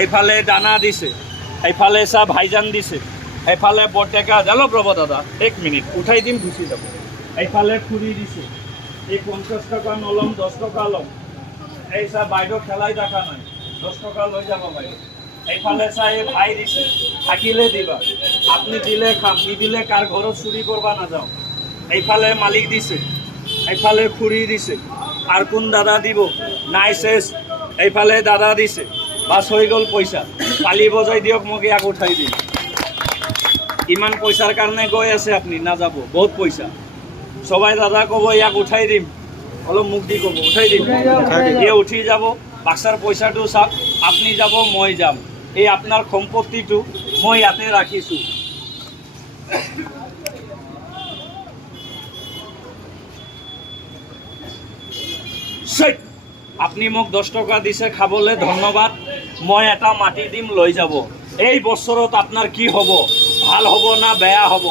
এইফালে দানা দিছে, এইফালে চা ভাইজান দিছে, এইফালে বটেকা জালক ৰ'ব দাদা 1 মিনিট উঠাই দিম গুচি যাব। এইফালে খুৰি দিছে, এই 50 টকা নলম 10 টকা ল'ম। এই চা বাইদেউ খেলাই দেখা নাই 10 টকা লৈ যাব বাইদেউ। এইফালে চা এই ভাই দিছে, থাকিলে দিবা, আপনি দিলে খাম, নিদিলে কাৰ ঘৰত চুৰি কৰবা নাযাওঁ। এইফালে মালিক দিছে, এইফালে খুৰি দিছে, আর কোন দাদা দিব নাই শেষ। এইফালে দাদা দিছে, বাস হৈ গ'ল পইচা, তালি বজাই দিয়ক, মোক ইয়াক উঠাই দিম। ইমান পইচাৰ কাৰণে গৈ আছে আপুনি, নাযাব, বহুত পইচা। সবাই দাদা ক'ব ইয়াক উঠাই দিম, অলপ মুখ দি ক'ব উঠাই দিম, ইয়ে উঠি যাব। বাক্সাৰ পইচাটো চাওক, আপুনি যাব মই যাম, এই আপোনাৰ সম্পত্তিটো মই ইয়াতে ৰাখিছোঁ। আপনি মোক 10 টকা দিছে খাবলৈ, ধন্যবাদ। মই এটা মাটি দিম, লৈ যাব। এই বছৰত আপোনাৰ কি হ'ব, ভাল হ'ব না বেয়া হ'ব,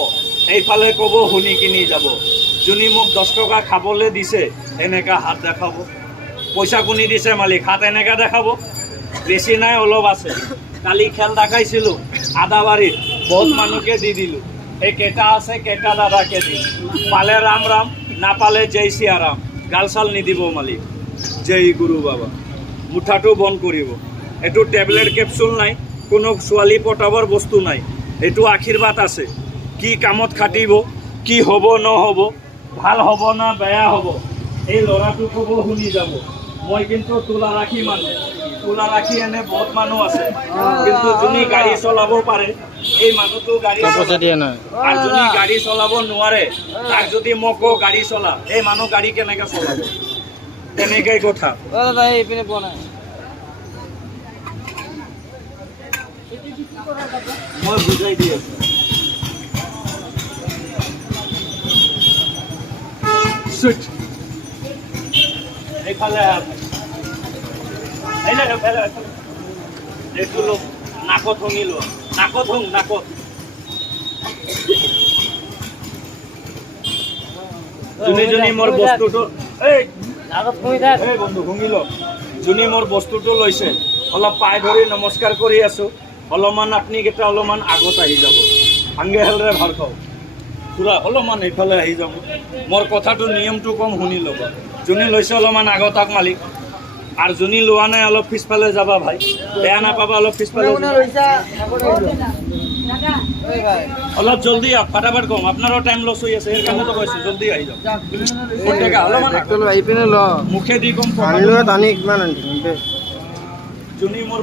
এইফালে ক'ব, শুনি কিনি যাব। যোনে মোক 10 টকা খাবলৈ দিছে এনেকা হাত দেখাব। পইচা কোনি দিছে মালিক, হাত এনেকা দেখাব। বেছি নাই, অলপ আছে। কালি খেল দেখাইছিলোঁ আদাবাৰীত, বহুত মানুহকে দি দিলোঁ। এই কেইটা আছে, কেইটা দাদাকে দিম। পালে ৰাম ৰাম, নাপালে জয় শ্ৰী ৰাম। গাল চাল নিদিব মালিক। জয় গুৰু বাবা। মুঠাটো বন্ধ কৰিব। এইটো টেবলেট কেপচুল নাই, কোনো ছোৱালী পটাবৰ বস্তু নাই। এইটো আশীৰ্বাদ আছে। কি কামত খাটিব, কি হ'ব নহ'ব, ভাল হ'ব না বেয়া হ'ব, এই ল'ৰাটো ক'ব, শুনি যাব। মই কিন্তু তোলা ৰাখি মানুহ, তোলা ৰাখি এনে বহুত মানুহ আছে, কিন্তু যোনে গাড়ী চলাব পাৰে এই মানুহটো গাড়ী দিয়ে নাই। আৰু যোনে গাড়ী চলাব নোৱাৰে তাক যদি মই কওঁ গাড়ী চলা, এই মানুহ গাড়ী কেনেকৈ চলাব? তেনেকেই কথা। মই বুজাই দি আছো। এইফালে এইটো লোক নাকত শুনিলো, নাকত শুং, নাকত। যোনে যোনে মোৰ বস্তুটো বন্ধু শুনি লওক, যোনে মোৰ বস্তুটো লৈছে অলপ পাই ধৰি নমস্কাৰ কৰি আছো। অলপমান আপুনি কেইটা অলপমান আগত আহি যাব, আংগে হেলৰে ভাল খাওঁ পুৰা, অলপমান এইফালে আহি যাব। মোৰ কথাটো নিয়মটো কম, শুনি ল'ব। যোনে লৈছে অলপমান আগত আগ মালিক, আর যোনে লোৱা নাই অলপ পিছফালে যাবা ভাই, বেয়া নাপাবা, অলপ পিছফালে অলপ জলদি আহ, ফাটাফাট কম, আপনারও টাইম লস হৈ আছে, সেই কাৰণেতো কৈছোঁ জলদি আহি যাওক। মুখে দি কম, যোনে মোৰ